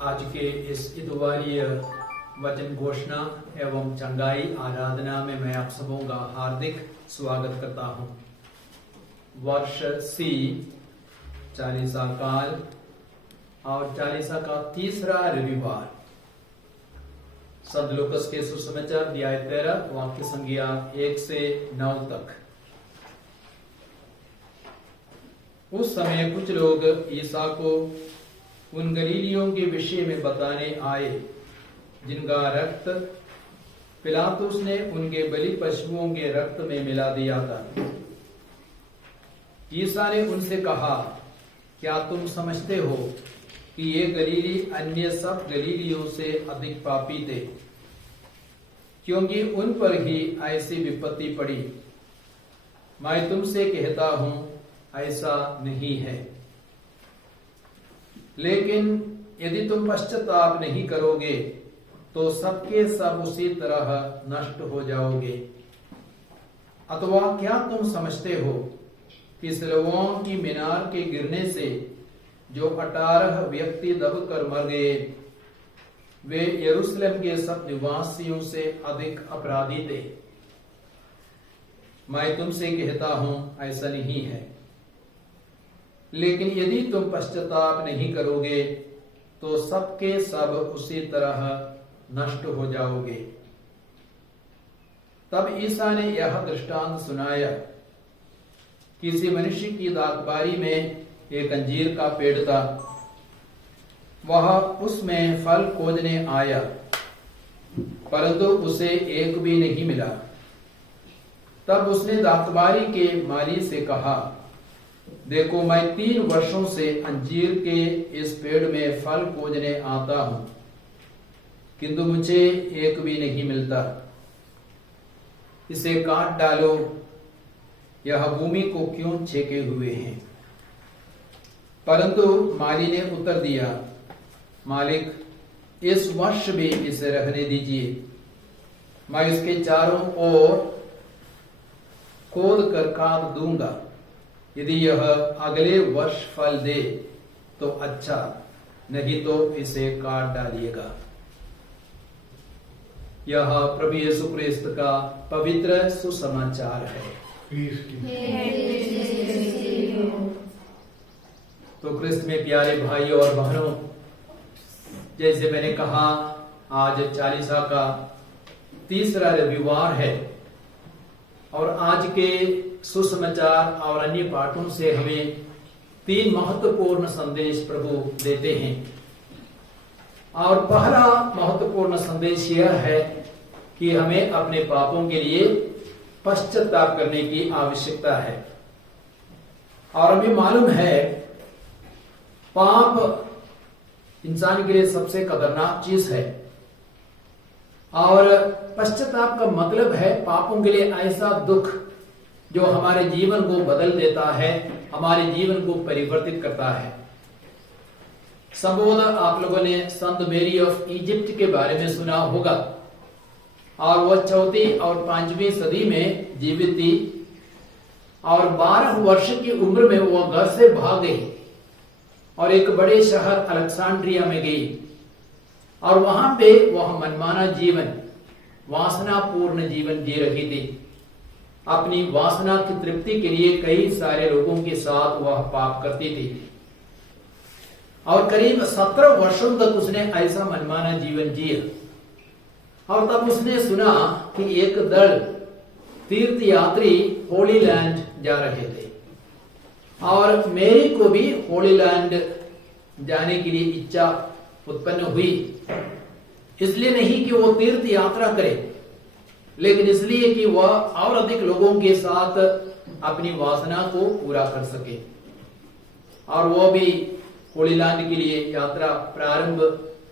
आज के इस इतवारीय वचन घोषणा एवं चंगाई आराधना में मैं आप सबों का हार्दिक स्वागत करता हूं। वर्ष सी चालीसा काल और चालीसा का तीसरा रविवार। संत लूकास के सुसमाचार अध्याय 13 वाक्य संख्या 1 से 9 तक। उस समय कुछ लोग ईसा को उन गलीलियों के विषय में बताने आए जिनका रक्त पिलातुस ने उनके बलि पशुओं के रक्त में मिला दिया था। ईसा ने उनसे कहा, क्या तुम समझते हो कि ये गलीली अन्य सब गलीलियों से अधिक पापी थे, क्योंकि उन पर ही ऐसी विपत्ति पड़ी? मैं तुमसे कहता हूं, ऐसा नहीं है। लेकिन यदि तुम पश्चाताप नहीं करोगे तो सबके सब उसी तरह नष्ट हो जाओगे। अथवा क्या तुम समझते हो कि सिलोआम की मीनार के गिरने से जो 18 व्यक्ति दबकर मर गए, वे यरूशलेम के सब निवासियों से अधिक अपराधी थे? मैं तुमसे कहता हूं, ऐसा नहीं है। लेकिन यदि तुम पश्चाताप नहीं करोगे तो सबके सब उसी तरह नष्ट हो जाओगे। तब ईसा ने यह दृष्टांत सुनाया। किसी मनुष्य की दाखबारी में एक अंजीर का पेड़ था। वह उसमें फल खोजने आया, परंतु उसे एक भी नहीं मिला। तब उसने दाखबारी के माली से कहा, देखो, मैं 3 वर्षों से अंजीर के इस पेड़ में फल खोजने आता हूं, किंतु मुझे एक भी नहीं मिलता। इसे काट डालो, यह भूमि को क्यों छेके हुए हैं? परंतु माली ने उत्तर दिया, मालिक, इस वर्ष भी इसे रहने दीजिए। मैं इसके चारों ओर खोद कर खाद दूंगा। यदि यह अगले वर्ष फल दे तो अच्छा, नहीं तो इसे काट डालिएगा। यह प्रभु यीशु क्रिस्त का पवित्र सुसमाचार है। तो क्रिस्त में प्यारे भाई और बहनों, जैसे मैंने कहा, आज चालीसा का तीसरा रविवार है और आज के सुसमाचार और अन्य पाठों से हमें 3 महत्वपूर्ण संदेश प्रभु देते हैं। और पहला महत्वपूर्ण संदेश यह है कि हमें अपने पापों के लिए पश्चाताप करने की आवश्यकता है। और हमें मालूम है, पाप इंसान के लिए सबसे खतरनाक चीज है। और पश्चाताप का मतलब है पापों के लिए ऐसा दुख जो हमारे जीवन को बदल देता है, हमारे जीवन को परिवर्तित करता है। संभवतः आप लोगों ने संत मेरी ऑफ इजिप्ट के बारे में सुना होगा। और वह 4वीं और 5वीं सदी में जीवित थी और 12 वर्ष की उम्र में वह घर से भाग गई और एक बड़े शहर अलेक्जेंड्रिया में गई। और वहां पे वह मनमाना जीवन, वासनापूर्ण जीवन जी रही थी। अपनी वासना की तृप्ति के लिए कई सारे लोगों के साथ वह पाप करती थी। और करीब 17 वर्षों तक उसने ऐसा मनमाना जीवन जिया। और तब उसने सुना कि एक दल तीर्थ यात्री होली लैंड जा रहे थे। और मेरी को भी होली लैंड जाने के लिए इच्छा उत्पन्न हुई। इसलिए नहीं कि वो तीर्थ यात्रा करे, लेकिन इसलिए कि वह और अधिक लोगों के साथ अपनी वासना को पूरा कर सके। और वह भी होली लैंड के लिए यात्रा प्रारंभ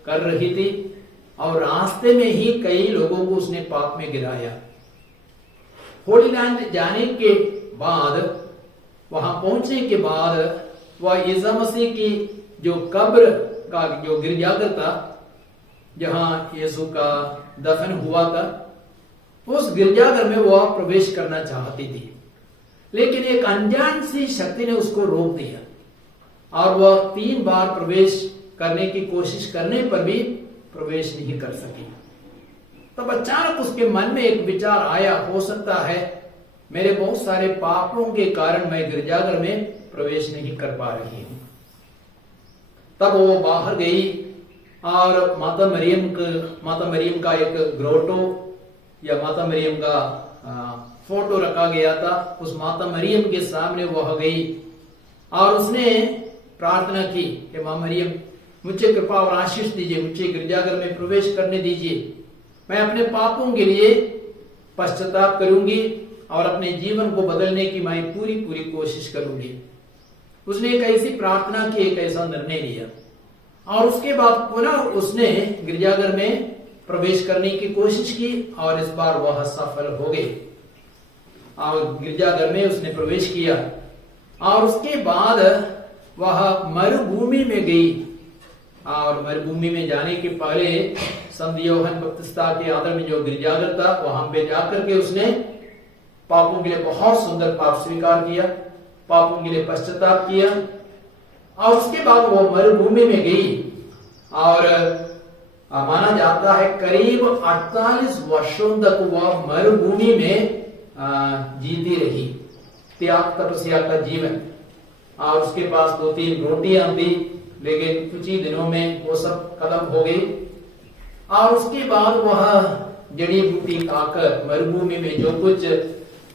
कर रही थी। और रास्ते में ही कई लोगों को उसने पाप में गिराया। होली लैंड जाने के बाद, वहां पहुंचने के बाद, वह यीशु मसीह की जो कब्र का जो गिरजाघर था, जहां यीशु का दफन हुआ था, उस गिरजाघर में वह प्रवेश करना चाहती थी। लेकिन एक अनजान सी शक्ति ने उसको रोक दिया और वह 3 बार प्रवेश करने की कोशिश करने पर भी प्रवेश नहीं कर सकी। तब अचानक उसके मन में एक विचार आया, हो सकता है मेरे बहुत सारे पापों के कारण मैं गिरजाघर में प्रवेश नहीं कर पा रही हूं। तब वो बाहर गई और माता मरियम का एक ग्रोटो या माता मरियम का फोटो रखा गया था, उस माता मरियम के सामने वह गई और उसने प्रार्थना की कि मां मरियम मुझे कृपा और आशीष दीजिए, मुझे गिरजाघर में प्रवेश करने दीजिए, मैं अपने पापों के लिए पश्चाताप करूंगी और अपने जीवन को बदलने की मैं पूरी कोशिश करूंगी। उसने एक ऐसी प्रार्थना की, एक ऐसा निर्णय लिया और उसके बाद पुनः उसने गिरजाघर में प्रवेश करने की कोशिश की और इस बार वह सफल हो गई और गिरजाघर में उसने प्रवेश किया। और उसके बाद वह मरुभूमि में गई और मरुभूमि में जाने के पहले संत यूहन्ना बपतिस्ता के आदर में जो गिरजाघर था वहां पे जाकर के उसने पापों के लिए बहुत सुंदर पाप स्वीकार किया, पापों के लिए पश्चाताप किया और उसके बाद वो मरुभूमि में गई और माना जाता है करीब 48 वर्षों तक वह मरुभूमि में जीती रही, त्याग तपस्या का जीवन। और उसके पास 2-3 रोटियां थी, लेकिन कुछ ही दिनों में वो सब खत्म हो गई और उसके बाद वह जड़ी बूटी खाकर मरुभूमि में जो कुछ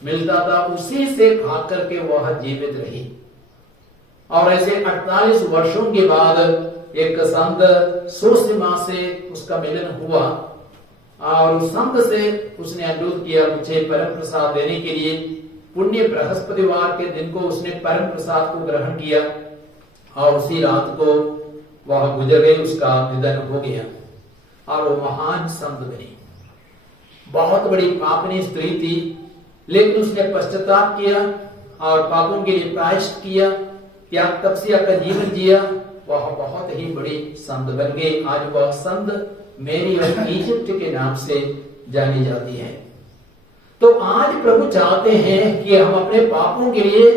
मिलता था उसी से खाकर के वह जीवित रही। और ऐसे 48 वर्षों के बाद एक संत सोसिमा से उसका मिलन हुआ और उस संत से उसने अनुरोध किया मुझे परम प्रसाद देने के लिए। पुण्य बृहस्पतिवार के दिन को उसने परम प्रसाद को ग्रहण किया और उसी रात को वह गुजर गई, उसका निधन हो गया और वो महान संत बनी। बहुत बड़ी पापनी स्त्री थी, लेकिन उसने पश्चाताप किया और पापों के लिए प्रायश्चित किया, त्याग तपस्या का जीवन जिया, वह बहुत ही बड़ी संत बन गई। आज वह संत मेरी ऑफ इजिप्ट के नाम से जानी जाती है। तो आज प्रभु चाहते हैं कि हम अपने पापों के लिए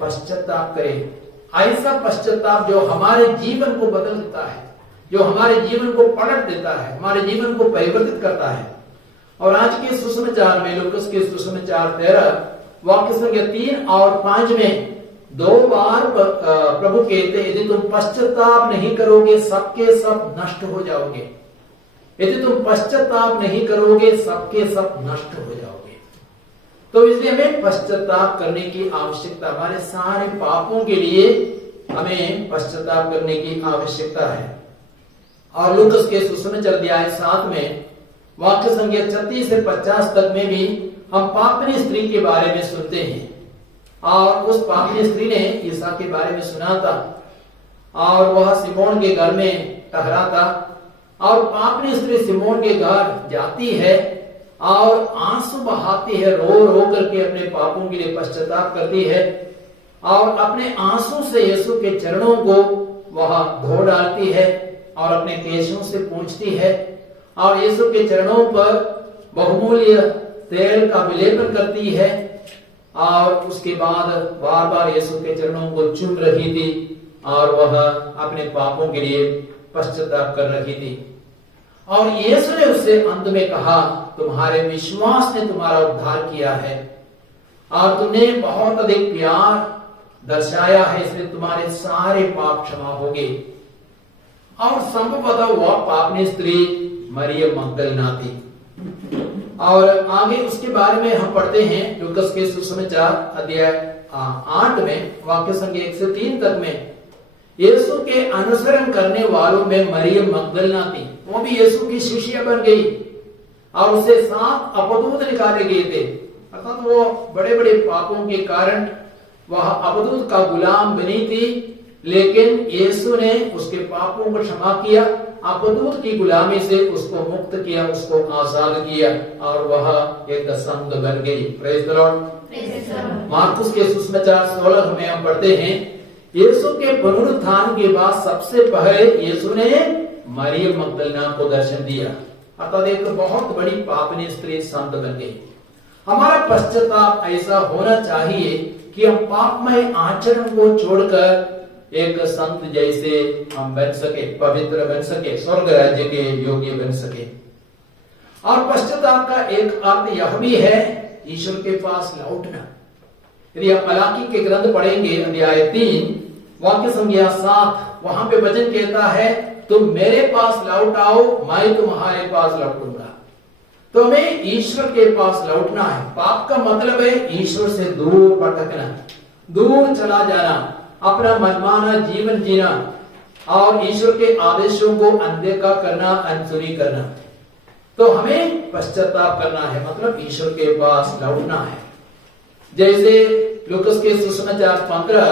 पश्चाताप करें, ऐसा पश्चाताप जो हमारे जीवन को बदल देता है, जो हमारे जीवन को पलट देता है, हमारे जीवन को परिवर्तित करता है। और आज के सुसमाचार में लूकास के सुसमाचार 13 वाक्य संख्या 3 और 5 में 2 बार प्रभु कहते यदि तुम पश्चाताप नहीं करोगे सबके सब नष्ट हो जाओगे, यदि तुम पश्चाताप नहीं करोगे सबके सब नष्ट हो जाओगे। तो इसलिए हमें पश्चाताप करने की आवश्यकता, हमारे सारे पापों के लिए हमें पश्चाताप करने की आवश्यकता है। और लूकास के सुसमाचार अध्याय 7 में वाक्य संख्या 36 से 50 तक में भी हम पापनी स्त्री के बारे में सुनते हैं और उस पापनी स्त्री ने ईसा के बारे में सुना था और वह सिमोन के घर में ठहरा था और पापनी स्त्री सिमोन के घर जाती है और आंसू बहाती है, रो रो करके अपने पापों के लिए पश्चाताप करती है और अपने आंसू से यीशु के चरणों को वह धो डालती है और अपने केशों से पोंछती है और यीशु के चरणों पर बहुमूल्य तेल का विलेपन करती है और उसके बाद बार बार यीशु के चरणों को चूम रही थी और वह अपने पापों के लिए पश्चाताप कर रही थी। और यीशु ने उससे अंत में कहा तुम्हारे विश्वास ने तुम्हारा उद्धार किया है और तुमने बहुत अधिक प्यार दर्शाया है, इसलिए तुम्हारे सारे पाप क्षमा हो गए। और संभवतः वह पापनी स्त्री मरियम मगदलीना थी। और आगे उसके बारे में हम पढ़ते हैं लूकास के सुसमाचार अध्याय 8 में वाक्य संख्या 1 से 3 तक में यीशु के अनुसरण करने वालों में मरियम मगदलीना थी, वो भी यीशु की शिष्या बन गई और उसे 7 अपदूत निकाले गए थे। अर्थात वो बड़े बड़े पापों के कारण वह अपदूत का गुलाम बनी थी, लेकिन यीशु ने उसके पापों को क्षमा किया, अपदूत की गुलामी से उसको मुक्त किया, उसको आजाद किया और वह एक संत बन गई। Praise the Lord. मार्कुस के सुसमाचार 16 में हम पढ़ते हैं यीशु के पुनरुत्थान के बाद सबसे पहले यीशु ने मरियम मगदलीना को दर्शन दिया। अर्थात एक बहुत बड़ी पापनी स्त्री संत बन गई। हमारा पश्चाताप ऐसा होना चाहिए कि हम पापमय आचरण को छोड़कर एक संत जैसे हम बन सके, पवित्र बन सके, स्वर्ग राज्य के योग्य बन सके। और पश्चाताप का एक अर्थ यह भी है ईश्वर के पास लौटना। यदि आप मलाकी के ग्रंथ पढ़ेंगे अध्याय 3 वाक्य संख्या 7, वहां पे वचन कहता है तुम मेरे पास लौट आओ, मैं तुम्हारे पास लौटूंगा। तो हमें ईश्वर के पास लौटना है। पाप का मतलब है ईश्वर से दूर भटकना, दूर चला जाना, अपना मनमाना जीवन जीना और ईश्वर के आदेशों को अनदेखा करना, अनसुनी करना। तो हमें पश्चाताप करना है, मतलब ईश्वर के पास लौटना है। जैसे लूकास के सुसमाचार 15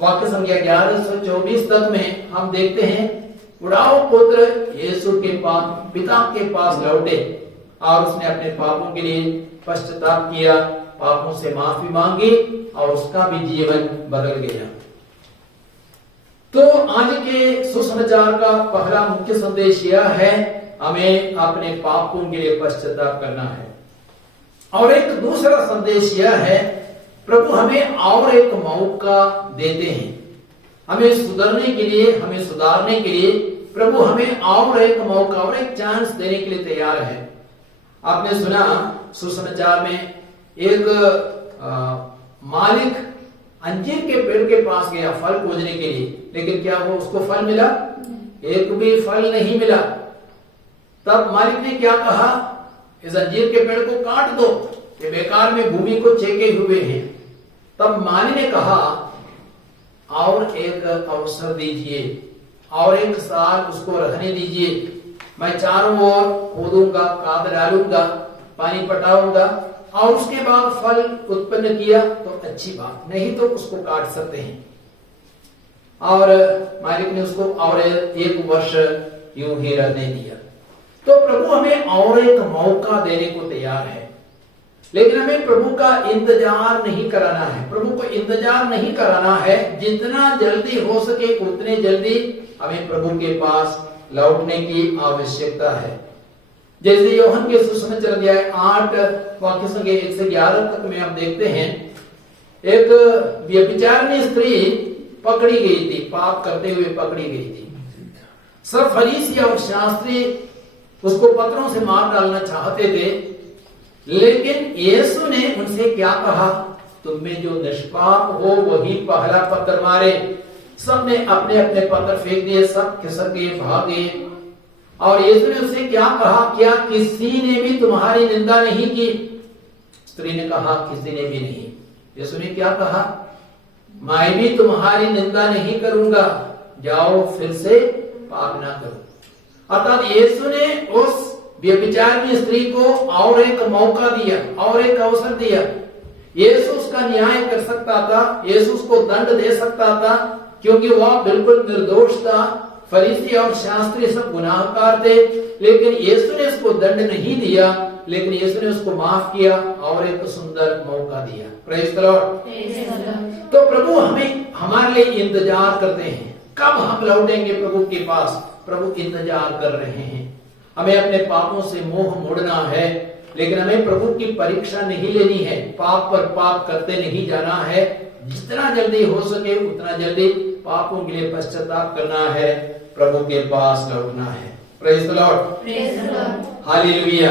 वाक्य संख्या 11 से 24 तक में हम देखते हैं बुढ़ाओ पुत्र यीशु के पास, पिता के पास लौटे और उसने अपने पापों के लिए पश्चाताप किया, पापों से माफी मांगी और उसका भी जीवन बदल गया। तो आज के सुसमाचार का पहला मुख्य संदेश यह है हमें अपने पापों के लिए पश्चाताप करना है। और एक दूसरा संदेश यह है प्रभु हमें और एक मौका देते हैं, हमें सुधरने के लिए, हमें सुधारने के लिए प्रभु हमें और एक मौका और एक चांस देने के लिए तैयार है। आपने सुना सुसमाचार में एक मालिक अंजीर के पेड़ के पास गया फल खोजने के लिए, लेकिन क्या वो उसको फल मिला? एक भी फल नहीं मिला। तब मालिक ने क्या कहा, इस अंजीर के पेड़ को काट दो, ये बेकार में भूमि को छेके हुए हैं। तब माली ने कहा और एक अवसर दीजिए और एक साल उसको रहने दीजिए, मैं चारों ओर खोदूंगा, खाद डालूंगा, पानी पटाऊंगा और उसके बाद फल उत्पन्न किया तो अच्छी बात, नहीं तो उसको काट सकते हैं। और मालिक ने उसको और एक वर्ष यूं ही रहने दिया। तो प्रभु हमें और एक मौका देने को तैयार है, लेकिन हमें प्रभु का इंतजार नहीं कराना है। प्रभु को इंतजार नहीं कराना है, जितना जल्दी हो सके उतने जल्दी हमें प्रभु के पास लौटने की आवश्यकता है। जैसे यूहन्ना के सुसमाचार अध्याय 8 वाक्य संख्या 1 से 11 तक में हम देखते हैं एक व्यभिचारिणी स्त्री पकड़ी गई थी, पाप करते हुए पकड़ी गई थी। सब फरीसी और शास्त्री उसको पत्थरों से मार डालना चाहते थे, लेकिन यीशु ने उनसे क्या कहा, तुम में जो निष्पाप हो वही पहला पत्थर मारे। सबने अपने अपने पत्थर फेंक दिए, सब खिसक गए, भागे। और यीशु ने उससे क्या कहा, क्या किसी ने भी तुम्हारी निंदा नहीं की? स्त्री ने कहा किसी ने भी नहीं। यीशु ने क्या कहा, मैं भी तुम्हारी निंदा नहीं करूंगा, जाओ फिर से पाप ना करो। अर्थात यीशु ने उस व्यभिचारिणी स्त्री को और एक मौका दिया, और एक अवसर दिया। यीशु उसका न्याय कर सकता था, यीशु उसको दंड दे सकता था, क्योंकि वह बिल्कुल निर्दोष था। फरीसी और शास्त्री सब गुनाहगार थे, लेकिन यीशु ने उसको दंड नहीं दिया, लेकिन यीशु ने उसको माफ किया और एक सुंदर मौका दिया। Praise the Lord. तो प्रभु हमें हमारे लिए इंतजार करते हैं, कब हम लौटेंगे प्रभु के पास। प्रभु इंतजार कर रहे हैं। हमें अपने पापों से मोह मोड़ना है, लेकिन हमें प्रभु की परीक्षा नहीं लेनी है, पाप पर पाप करते नहीं जाना है। जितना जल्दी हो सके उतना जल्दी पापों के लिए पश्चाताप करना है, प्रभु के पास लौटना है। प्रेज़ द लॉर्ड, हालेलुया,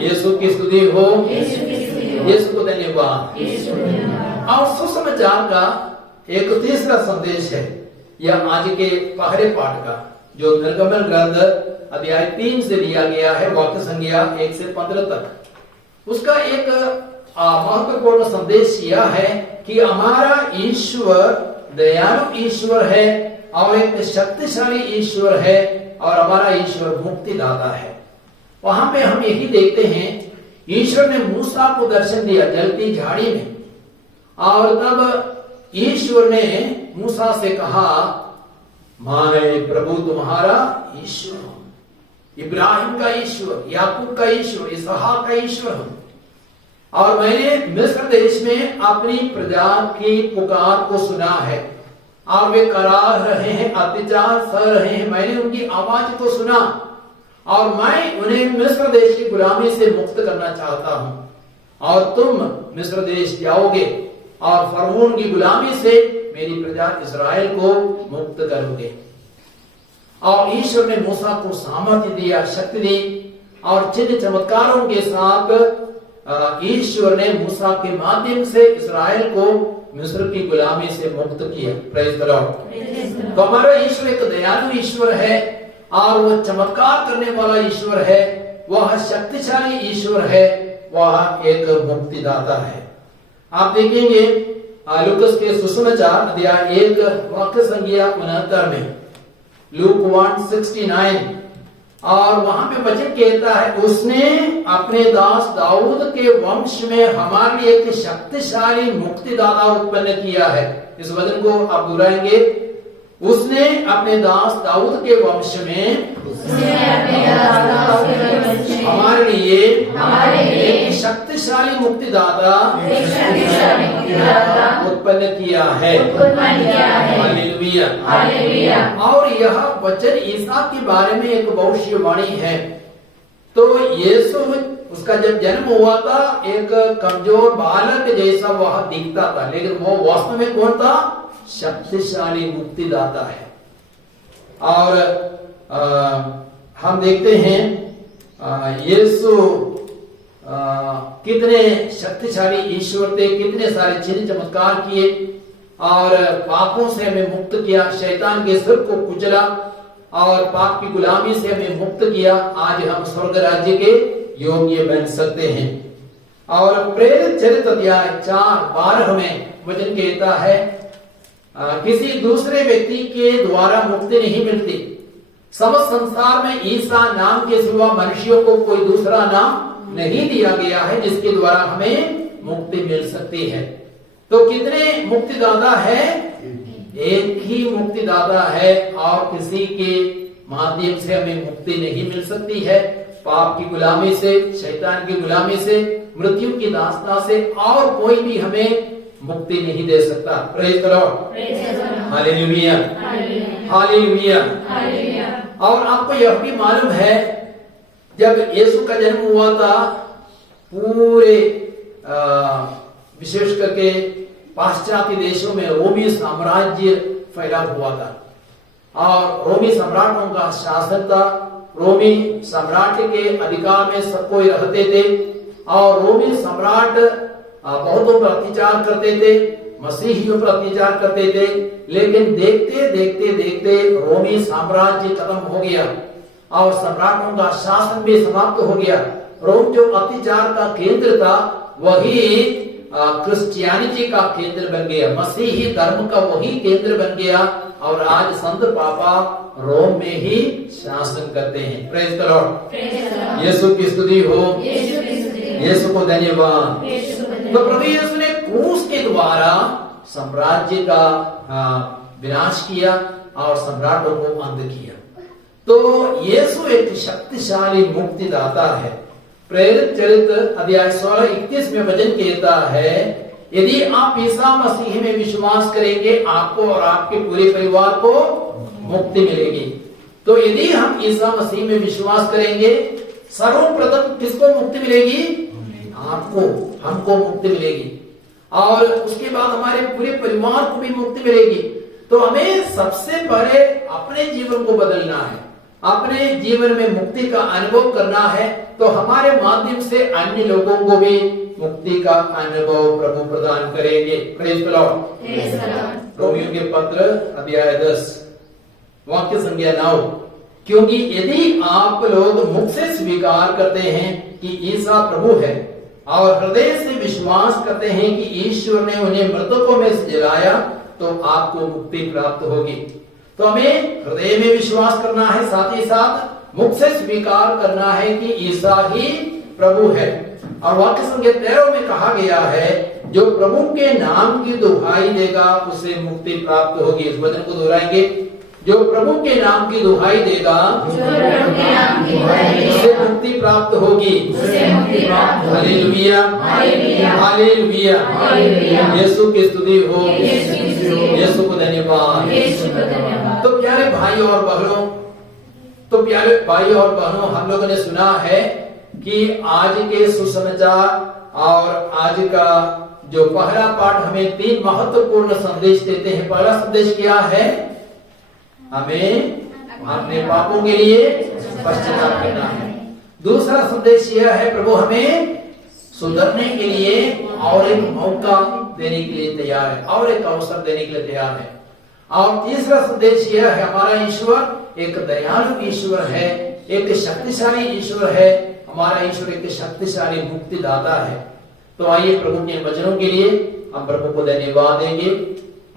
यीशु की स्तुति हो, यीशु को धन्यवाद। और सुसमाचार का एक तीसरा संदेश है, यह आज के पहले पाठ का, जो निर्गमन ग्रंथ अध्याय 3 से लिया गया है, वाक्य संख्या 1 से 15 तक। उसका एक महत्वपूर्ण संदेश यह है कि हमारा ईश्वर दयालु ईश्वर है और एक शक्तिशाली ईश्वर है, और हमारा ईश्वर मुक्तिदाता है। वहां पे हम यही देखते हैं, ईश्वर ने मूसा को दर्शन दिया जलती झाड़ी में, और तब ईश्वर ने मूसा से कहा, मैं प्रभु तुम्हारा ईश्वर हूं, इब्राहिम का ईश्वर, याकूब का ईश्वर, इसहाक का ईश्वर हूं, और मैंने मिस्र देश में अपनी प्रजा की पुकार को सुना है, और वे कराह रहे हैं, अत्याचार सह रहे हैं, मैंने उनकी आवाज को सुना, और मैं उन्हें मिस्र देश की गुलामी से मुक्त करना चाहता हूं। और तुम मिस्र देश जाओगे और फरौन की गुलामी से मेरी प्रजा इस्राएल को मुक्त करोगे। और ईश्वर ने मूसा को सामर्थ्य दिया, शक्ति दी, और चिन्ह चमत्कारों के साथ ईश्वर ने मूसा के माध्यम से इस्राएल को मिस्र की गुलामी से मुक्त किया। Praise the Lord. तो हमारा ईश्वर एक दयालु ईश्वर है और वो चमत्कार करने वाला ईश्वर है, वह शक्तिशाली ईश्वर है, वह एक मुक्तिदाता है। आप देखेंगे लूकस के सुसमाचार अध्याय 1 वाक्य संख्या 69 में, लूक 1:69, और वहां पे वचन कहता है, उसने अपने दास दाऊद के वंश में हमारे लिए एक शक्तिशाली मुक्तिदाता उत्पन्न किया है। इस वचन को आप दोहराएंगे, उसने अपने दास दाऊद के वंश में हमारे लिए एक शक्तिशाली मुक्तिदाता उत्पन्न किया है। हालेलुया। और यह वचन ईसा के बारे में एक भविष्यवाणी है। तो यीशु उसका जब जन्म हुआ था, एक कमजोर बालक जैसा वह दिखता था, लेकिन वो वास्तव में कौन था? शक्तिशाली मुक्तिदाता है। और हम देखते हैं यीशु कितने शक्तिशाली ईश्वर थे, कितने सारे चिन्ह चमत्कार किए और पापों से हमें मुक्त किया, शैतान के सिर को कुचला और पाप की गुलामी से हमें मुक्त किया। आज हम स्वर्ग राज्य के योग्य बन सकते हैं। और प्रेरित चरित्र अध्याय 4:12 में वचन कहता है, किसी दूसरे व्यक्ति के द्वारा मुक्ति नहीं मिलती, समस्त संसार में ईसा नाम के सिवा मनुष्यों को कोई दूसरा नाम नहीं दिया गया है जिसके द्वारा हमें मुक्ति मिल सकती है। तो कितने मुक्तिदाता है? एक ही मुक्तिदाता है और किसी के माध्यम से हमें मुक्ति नहीं मिल सकती है। पाप की गुलामी से, शैतान की गुलामी से, मृत्यु की दास्ता से और कोई भी हमें मुक्ति नहीं दे सकता। Praise the Lord. Hallelujah, hallelujah. और आपको यह भी मालूम है, जब यीशु का जन्म हुआ था, पूरे विशेष करके पाश्चात्य देशों में रोमी साम्राज्य फैला हुआ था और रोमी सम्राटों का शासन था। रोमी सम्राट के अधिकार में सब कोई रहते थे और रोमी सम्राट बहुतों पर अत्याचार करते थे, मसीहियों पर अत्याचार करते थे। लेकिन देखते देखते देखते रोमी साम्राज्य खत्म हो गया और सम्राटों का शासन भी समाप्त हो गया। रोम जो अत्याचार का केंद्र था, वही क्रिश्चियनिटी का केंद्र बन गया, मसीही धर्म का वही केंद्र बन गया और आज संत पापा रोम में ही शासन करते हैं। Praise the Lord. यीशु की स्तुति हो, यीशु को धन्यवाद। तो प्रभु यीशु ने क्रूस के द्वारा साम्राज्य का विनाश किया और सम्राटों को अंत किया। तो यीशु एक शक्तिशाली मुक्तिदाता है। प्रेरित चरित्र अध्याय 16:31 में वचन कहता है, यदि आप ईसा मसीह में विश्वास करेंगे, आपको और आपके पूरे परिवार को मुक्ति मिलेगी। तो यदि हम ईसा मसीह में विश्वास करेंगे, सर्वप्रथम किसको मुक्ति मिलेगी? आपको, हमको मुक्ति मिलेगी और उसके बाद हमारे पूरे परिवार को भी मुक्ति मिलेगी। तो हमें सबसे पहले अपने जीवन को बदलना है, अपने जीवन में मुक्ति का अनुभव करना है, तो हमारे माध्यम से अन्य लोगों को भी मुक्ति का अनुभव प्रभु प्रदान करेंगे। Praise the Lord. रोमियो के पत्र अध्याय 10 वाक्य संख्या 9, क्योंकि यदि आप लोग मुख से स्वीकार करते हैं कि ईसा प्रभु है और हृदय से विश्वास करते हैं कि ईश्वर ने उन्हें मृतकों में से जगाया, तो आपको मुक्ति प्राप्त होगी। तो हमें हृदय में विश्वास करना है, साथ ही साथ मुख से स्वीकार करना है कि ईसा ही प्रभु है। और वाक्य संख्या 13 में कहा गया है, जो प्रभु के नाम की दुहाई देगा उसे मुक्ति प्राप्त होगी। इस वचन को दोहराएंगे, जो प्रभु के नाम की दुहाई देगा उसे मुक्ति प्राप्त होगी। हालेलुया, हालेलुया। यीशु की स्तुति हो, यीशु को धन्यवाद। तो प्यारे भाई और बहनों, हम लोगों ने सुना है कि आज के सुसमाचार और आज का जो पहला पाठ हमें 3 महत्वपूर्ण संदेश देते हैं। पहला संदेश क्या है? हमें अपने पापों के लिए पश्चाताप करना है। दूसरा संदेश यह है, प्रभु हमें सुधरने के लिए और एक मौका देने के लिए तैयार है, और एक अवसर देने के लिए तैयार है। और तीसरा संदेश यह है, हमारा ईश्वर एक दयालु ईश्वर है, एक शक्तिशाली ईश्वर है। हमारा ईश्वर एक शक्तिशाली मुक्तिदाता है। तो आइए प्रभु के वचनों के लिए हम प्रभु को धन्यवाद देंगे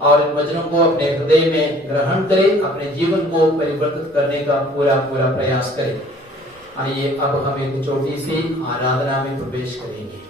और इन वचनों को अपने हृदय में ग्रहण करें, अपने जीवन को परिवर्तित करने का पूरा प्रयास करें। आइए अब हम एक छोटी सी आराधना में प्रवेश करेंगे।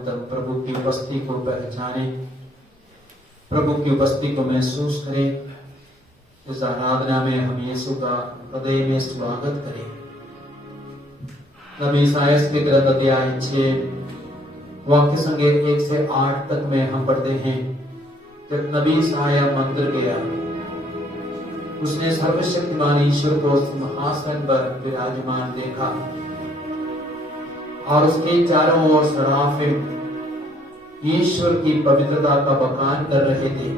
तब प्रभु की उपस्थिति को पहचाने, प्रभु की उपस्थिति को महसूस करें। इस आराधना में हम यीशु का हृदय में स्वागत करें। नबी ईसायाह के ग्रंथ अध्याय 6 वाक्य संख्या 1 से 8 तक में हम पढ़ते हैं। जब नबी ईसायाह मंदिर गया, उसने सर्वशक्तिमान ईश्वर को सिंहासन पर विराजमान देखा और उसके चारों ओर सराफिम ईश्वर की पवित्रता का बखान कर रहे थे।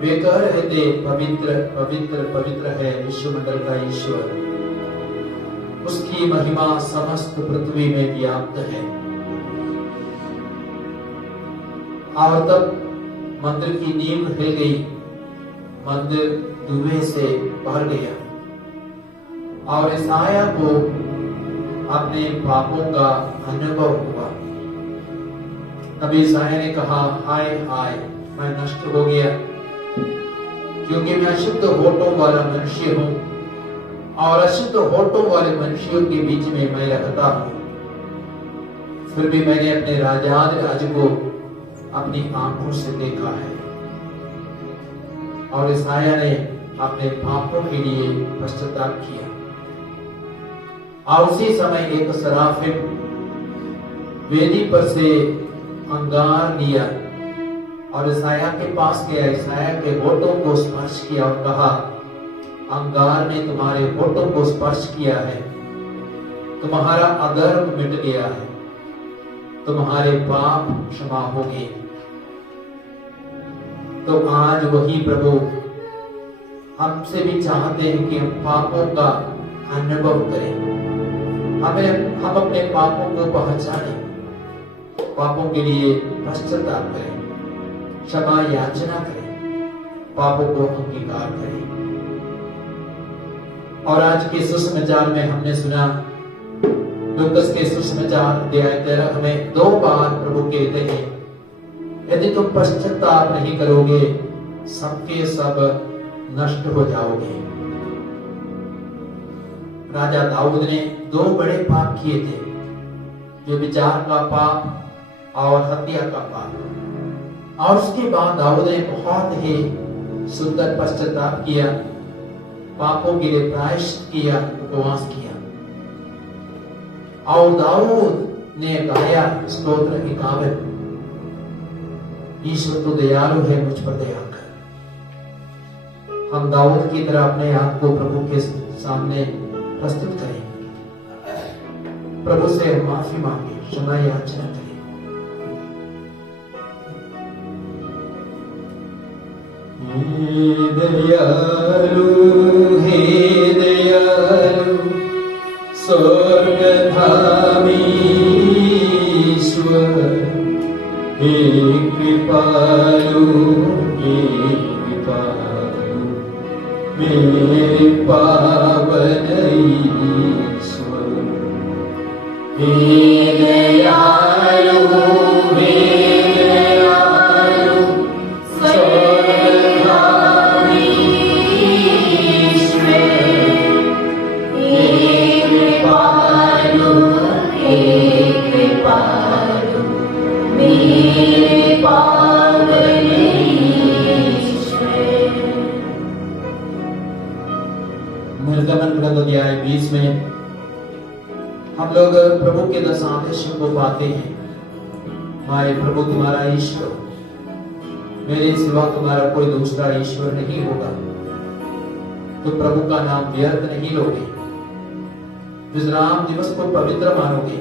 वे कह रहे थे, पवित्र पवित्र पवित्र है विश्वमंडल का ईश्वर, उसकी महिमा समस्त पृथ्वी में व्याप्त है। और तब मंदिर की नींव हिल गई, मंदिर धुएं से भर गया और ईसाया को अपने पापों का अनुभव हुआ। तब ईसाया ने कहा, हाय हाय, मैं नष्ट हो गया, क्योंकि मैं अशुद्ध होठों वाला मनुष्य हूं और अशुद्ध होठों वाले मनुष्यों के बीच में मैं रहता हूं। फिर भी मैंने अपने राज को अपनी आंखों से देखा है। और ईसाया ने अपने पापों के लिए पश्चाताप किया। और उसी समय एक सराफिम वेदी पर से अंगार लिया और ईसाया के पास गया, ईसाया के होठों को स्पर्श किया और कहा, अंगार ने तुम्हारे होठों को स्पर्श किया है, तुम्हारा अधर्म मिट गया है, तुम्हारे पाप क्षमा हो गए। तो आज वही प्रभु हमसे भी चाहते हैं कि हम पापों का अनुभव करें, हम अपने पापों को पहचानें, पापों के लिए पश्चाताप करें, क्षमा याचना करें, पापों को अंगीकार करें। और आज के सुसमाचार में हमने सुना, लूकास के सुसमाचार अध्याय 13 हमें 2 बार प्रभु कहते हैं, यदि तुम पश्चाताप नहीं करोगे, सबके सब नष्ट हो जाओगे। राजा दाऊद ने 2 बड़े पाप किए थे, जो विचार का पाप और हत्या का पाप। और उसके बाद दाऊद ने बहुत ही सुंदर पश्चाताप किया, पापों के लिए प्रायश्चित किया, उपवास किया। और दाऊद ने गाया स्तोत्र 51, ईश्वर तो दयालु है, मुझ पर दया कर। हम दाऊद की तरह अपने आप को प्रभु के सामने प्रस्तुत करें, प्रभु से माफी मांगे, क्षमा याचना करें। हे दयालु स्वर्गधामी ईश्वर, हे कृपालु मेरे पावन ईश्वर। हे दयालु स्वर्गधामी ईश्वर, हे कृपालु मेरे पावन ईश्वर। निर्गमन ग्रंथ अध्याय 20 में हम लोग प्रभु के 10 आदेशों को पाते हैं। मारे प्रभु तुम्हारा ईश्वर, मेरे सिवा तुम्हारा कोई दूसरा ईश्वर नहीं होगा। तो प्रभु का नाम व्यर्थ नहीं लोगे, विश्राम दिवस को पवित्र मानोगे,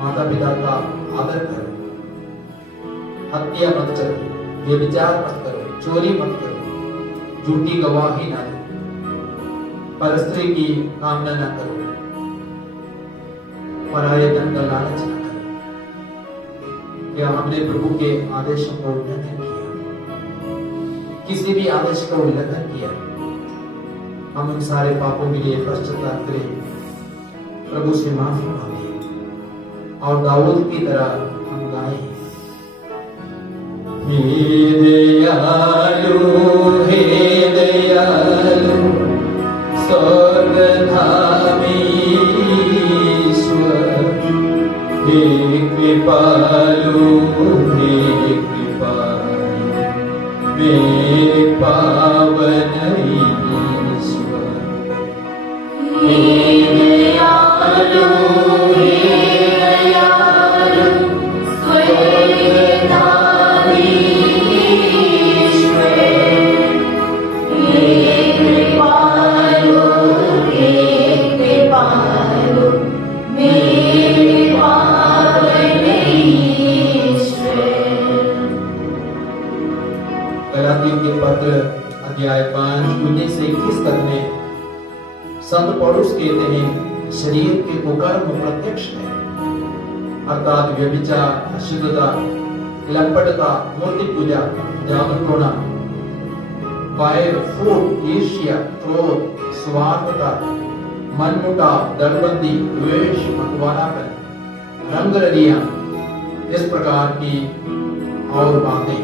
माता पिता का आदर करो, हत्या मत करो, व्यभिचार मत करो, चोरी मत करो, झूठी गवाही न दो, परस्त्री की कामना न करो, पराये धन का लालच न करो। क्या हमने प्रभु के आदेशों को उल्लंघन किया? किसी भी आदेश का उल्लंघन किया? हम उन सारे पापों के लिए पश्चाताप करें, प्रभु से माफी मांगे और दाऊद की तरह हम गाएं, हे दयालु स्वर्गधामी ईश्वर, हे अध्याय 5 19 से 21 तक में संत पौलुस कहते हैं शरीर के कुकर्म प्रत्यक्ष है, अर्थात व्यभिचार, अशुद्धता, लंपटता, मूर्ति पूजा, जादूटोना, वैर, फूट, ईर्ष्या, क्रोध, स्वार्थता, मनमुटाव, दलबंदी, द्वेष, मतवालापन, रंगरलियां, इस प्रकार की और बातें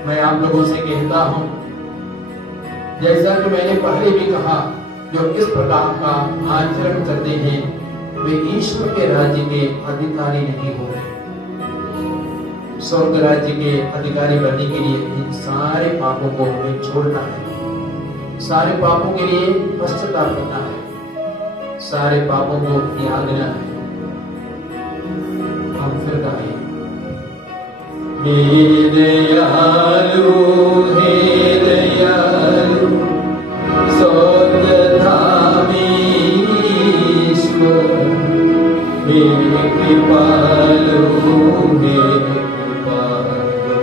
मैं आप लोगों से कहता हूं, जैसा कि मैंने पहले भी कहा, जो इस प्रकार का आचरण करते हैं वे ईश्वर के राज्य के अधिकारी नहीं हो रहे। स्वर्ग राज्य के अधिकारी बनने के लिए इन सारे पापों को हमें छोड़ना है, सारे पापों के लिए पश्चाताप करना है, सारे पापों को त्यागना है। हम फिर गाएं, हे दयालु, हे दयालु, स्वर्गधामी ईश्वर, हे कृपालु, हे कृपालु,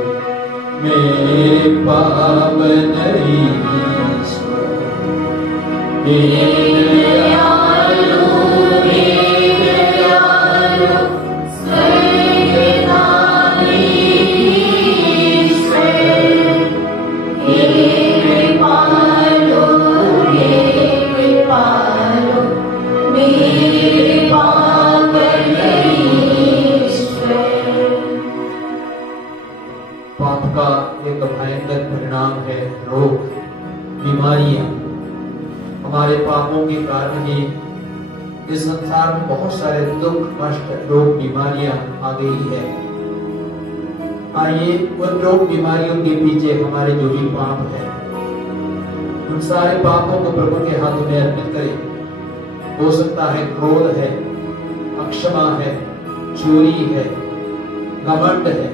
मेरे पावन ईश्वर, हे दयालु, हे दयालु, पाप का एक भयंकर परिणाम है रोग, बीमारियां। हमारे पापों के कारण ही इस संसार में बहुत सारे दुख, कष्ट, रोग, बीमारियां आ गई है। आइए उन रोग बीमारियों के पीछे हमारे जो भी पाप है, उन सारे पापों को प्रभु के हाथों में अर्पित करें। हो सकता है क्रोध है, अक्षमा है, चोरी है, घमंड है,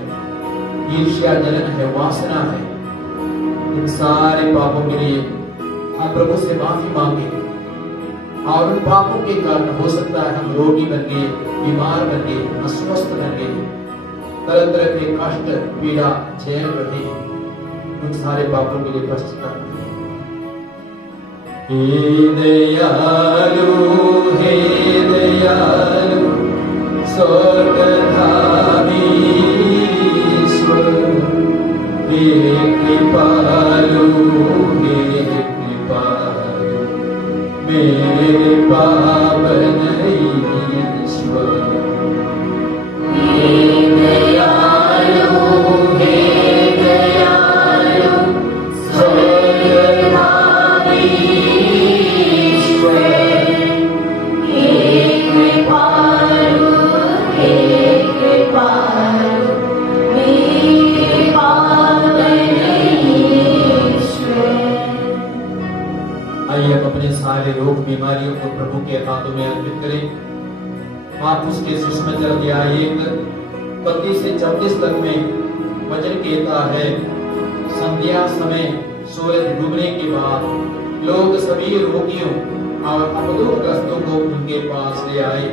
ईर्ष्या, जलन है, वासना है। इन सारे पापों के लिए हम प्रभु से माफी मांगे, और उन पापों के कारण हो सकता है हम रोगी बन गए, बीमार बन गए, अस्वस्थ बन गए, तरह तरह के कष्ट, पीड़ा झेल रहे। उन सारे पापों के लिए पश्चाताप करें। हे दयालु, हे दयालु, स्वर्गधामी ईश्वर, हे कृपालु, हे कृपालु, मेरे पावन ईश्वर, हे दयालु, हे दयालु, स्वर्गधामी ईश्वर, हे कृपालु, हे कृपालु, मेरे पावन ईश्वर। आइए अब अपने सारे रोग बीमारियों को प्रभु के हाथों में अर्पित करें। आप उसके सुसमाचार अध्याय 1 32 से 34 तक में वचन कहता है, संध्या समय सूरज डूबने के बाद लोग सभी रोगियों और अपदग्रस्तों को उनके पास ले आए।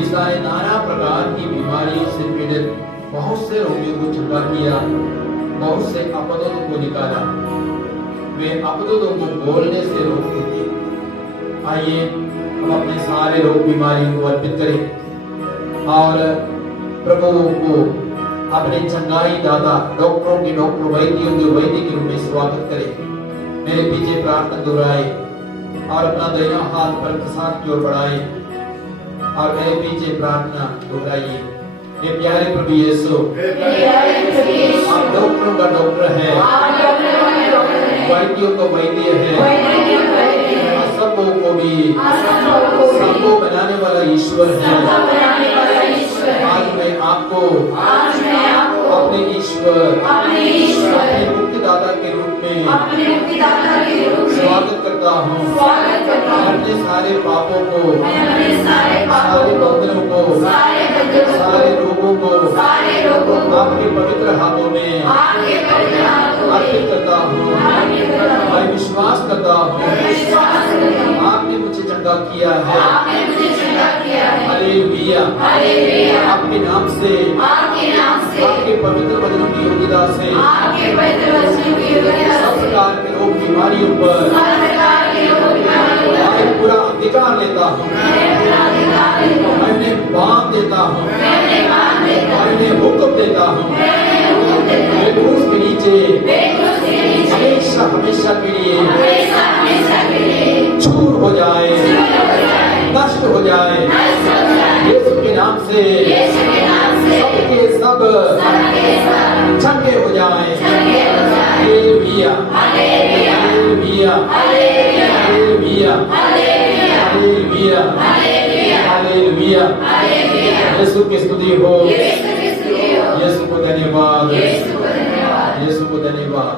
ईसाई नाना प्रकार की बीमारियों से पीड़ित बहुत से रोगियों को चंगा किया, बहुत से अपदों को निकाला। वे अपदों को बोलने से रोकते थे। आइए हम अपने सारे रोग बीमारियों को अर्पित करें और प्रभु को अपने चंगाई दाता, डॉक्टरों के डॉक्टर, वैद्यों के वैद्य के रूप में स्वागत करें। मेरे पीछे प्रार्थना दोहराए और अपना दाहिना हाथ पर खसाक की ओर बढ़ाए और मेरे पीछे प्रार्थना दोहराइए। ये प्यारे प्रभु यीशु, आप डॉक्टरों का डॉक्टर है, वैद्यों को वैद्य है, सबों को भी सबको बनाने वाला ईश्वर है। आज मैं आपको अपने ईश्वर, अपने मुक्तिदाता के रूप में स्वागत करता हूँ। अपने सारे पापों को, सारे बंधनों को, सारे रोगों को आपके पवित्र हाथों में अर्पित करता हूँ। मैं विश्वास करता हूँ आपने मुझे चंगा किया है। हालेलुया। आपके नाम से, आपके पवित्र वचनों की योग्यता से बीमारियों पर मैं पूरा अधिकार लेता हूँ, मैं उन्हें बांध देता हूँ, मैं उन्हें हुक्म देता हूँ, वे क्रूस के नीचे हमेशा हमेशा के लिए चूर हो जाए, नष्ट हो जाए, यीशु के नाम से सबके सब छंगे हो जाए। हालेलुया, हालेलुया, हालेलुया, हालेलुया, हालेलुया। यीशु की स्तुति हो, यीशु को धन्यवाद, यीशु को धन्यवाद।